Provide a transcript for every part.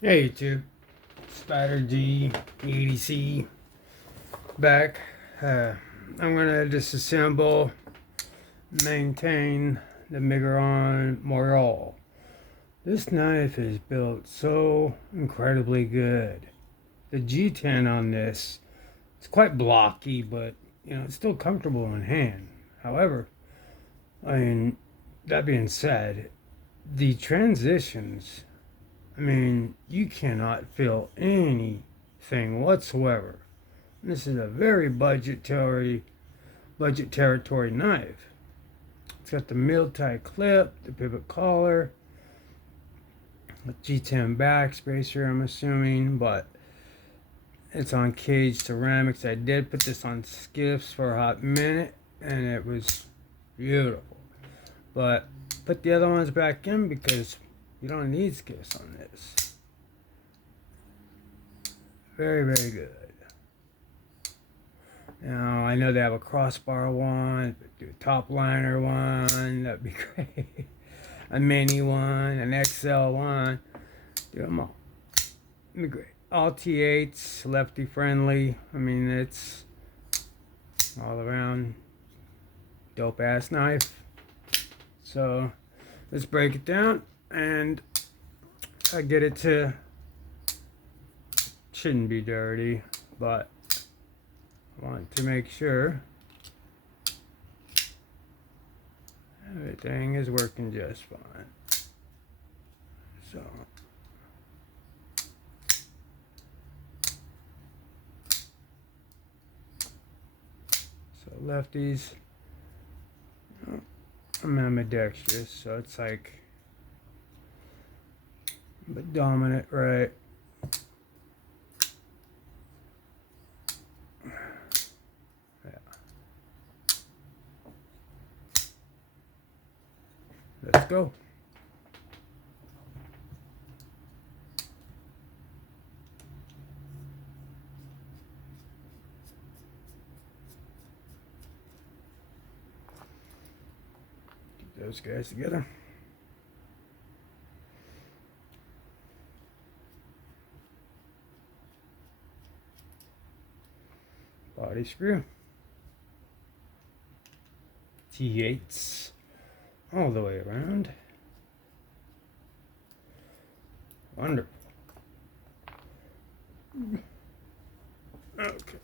Hey YouTube, Spider G EDC back. I'm gonna disassemble, maintain the Miguron Moyarl. This knife is built so incredibly good. The G10 on this is quite blocky, but it's still comfortable in hand. However, I mean, that being said, the transitions, you cannot feel anything whatsoever. This is a very budget territory knife. It's got the mid-tie clip, the pivot collar, the G10 back spacer, I'm assuming, but it's on cage ceramics. I did put this on skiffs for a hot minute, and it was beautiful. But put the other ones back in because you don't need skiffs on this. Very, very good. Now, I know they have a crossbar one, but do a top liner one, that'd be great. A mini one, an XL one, do them all. That'd be great. All T8s, lefty friendly. It's all around dope ass knife. So, let's break it down and I get it to, shouldn't be dirty, but I want to make sure everything is working just fine. So lefties, I'm ambidextrous, so it's like but dominant right. Yeah. Let's go. Get those guys together. Body screw. T8s all the way around. Wonderful. Okay.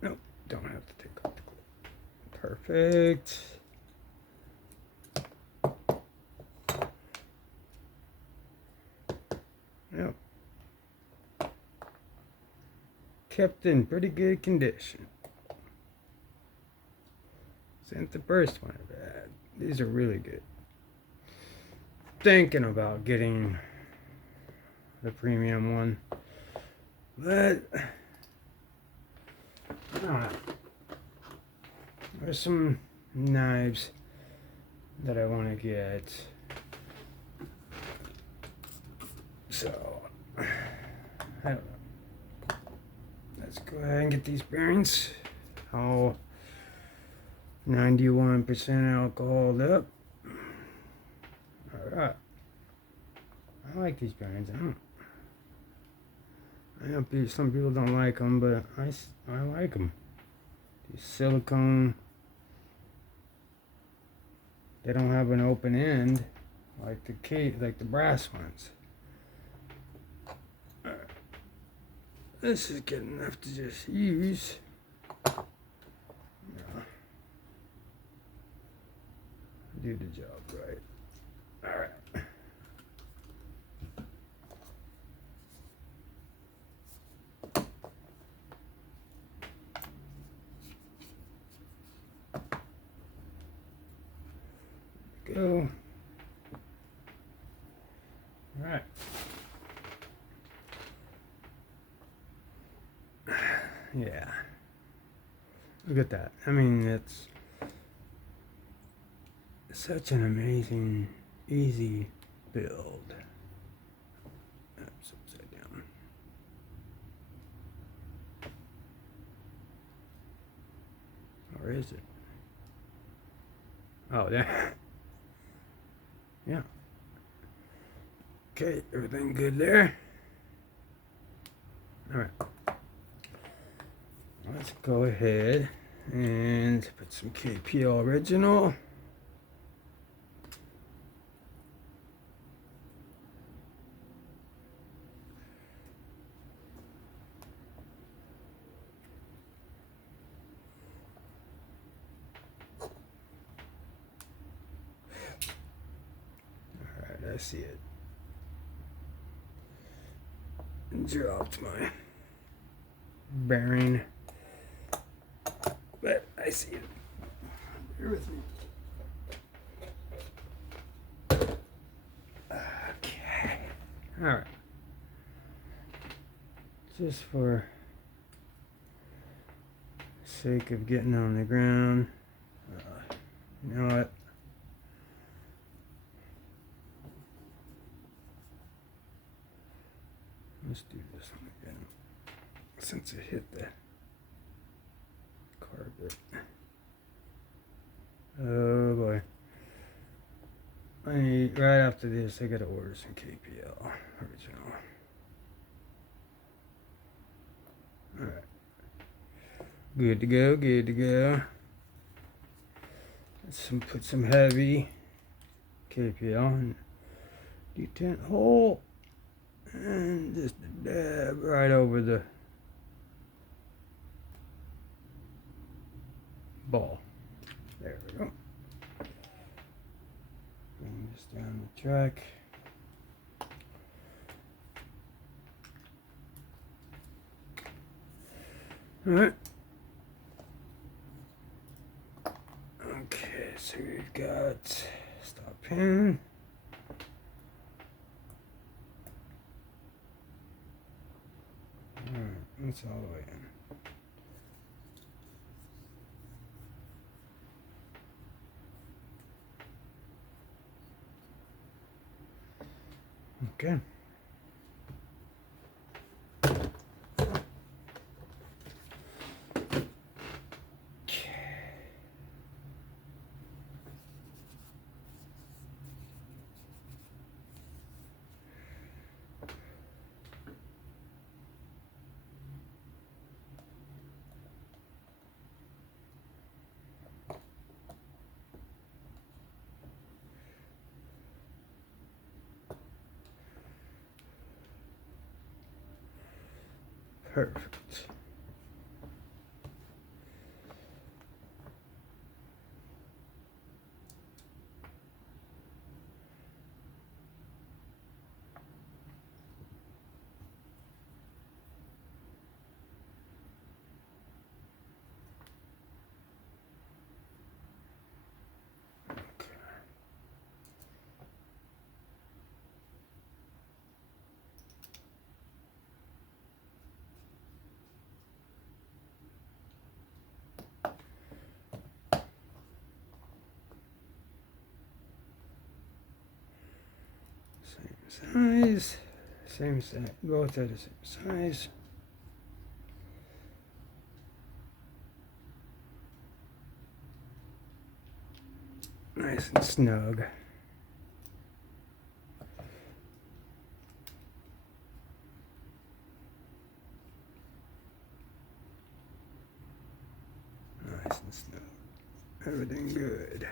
Nope, don't have to take off the glue. Perfect. Yep. Kept in pretty good condition. Isn't the first one bad? These are really good. Thinking about getting the premium one, but I don't know. There's some knives that I want to get, so I don't know. Let's go ahead and get these bearings all 91% alcoholed up. All right. I like these bearings. I know some people don't like them, but I like them. These silicone, they don't have an open end like the brass ones. Right. This is good enough to just use. Do the job right. All right. Go. All right. Yeah. Look at that. It's such an amazing, easy build. Oops, upside down. Or is it? Oh, there. Yeah. Okay, everything good there? Alright. Let's go ahead and put some KPL original. Alright, I see it. Dropped my bearing, but I see it. Bear with me. Okay. Alright. Just for sake of getting on the ground, you know what? Let's do this one again, since it hit the carpet. Oh boy. I need, right after this, I gotta order some KPL original. Alright. Good to go, good to go. Let's put some heavy KPL in the detent hole. And just a dab right over the ball. There we go. Bring this down the track. Alright. Okay, so we've got stop pin. Alright, that's all the way in. Okay. Perfect. Same size, same size, both are the same size. Nice and snug. Nice and snug. Everything good.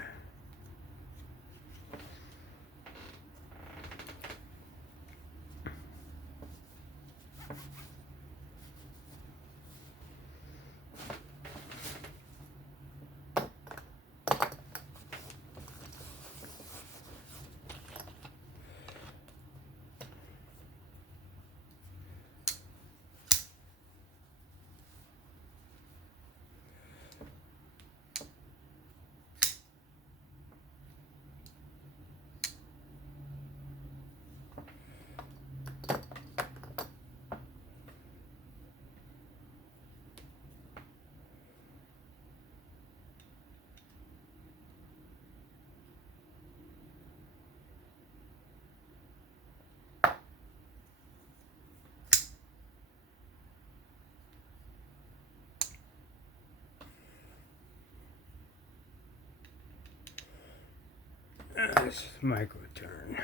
This micro turn.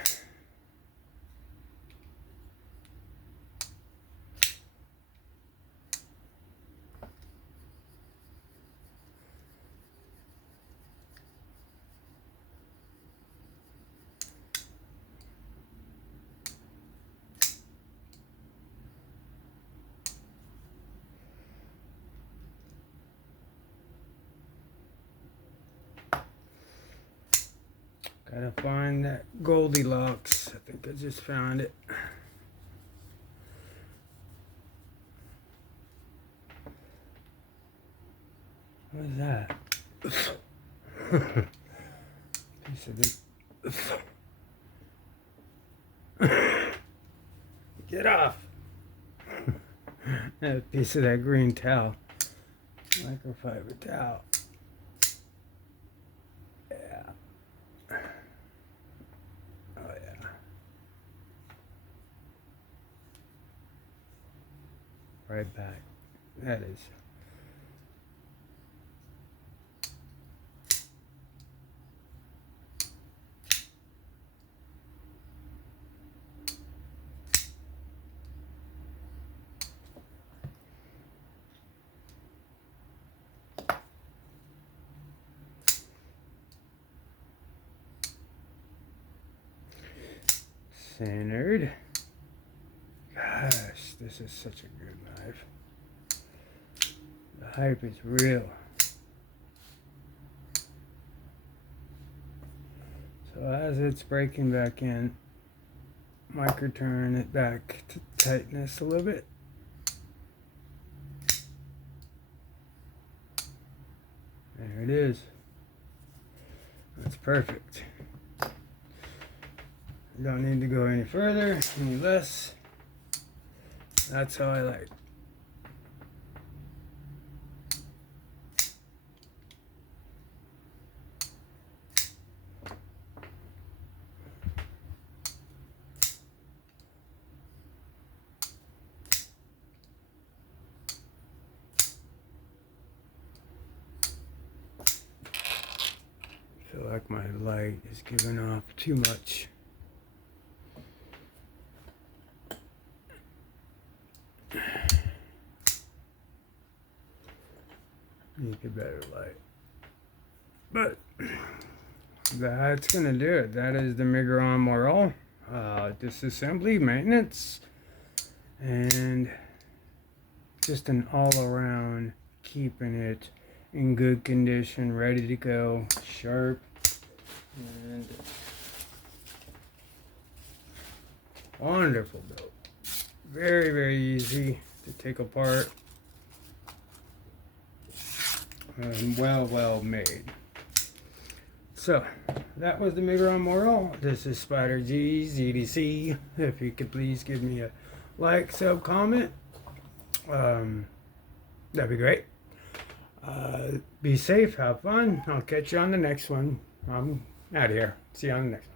Gotta find that Goldilocks. I think I just found it. What is that? Piece of this. Get off! A piece of that green towel. Microfiber towel. Yeah. Oh yeah. Right back. That is. Centered. Gosh, this is such a good knife. The hype is real. So as it's breaking back in, micro turn it back to tightness a little bit. There it is. That's perfect. Don't need to go any further, any less. That's how I like. I feel like my light is giving off too much. Need a better light. But that's gonna do it. That is the Miguron Moyarl disassembly maintenance, and just an all-around keeping it in good condition, ready to go, sharp, and wonderful build. Very, very easy to take apart. And well made. So that was the Miguron Moyarl. This is Spider G ZDC. If you could please give me a like, sub, comment, that'd be great. Be safe, have fun. I'll catch you on the next one. I'm out of here. See you on the next one.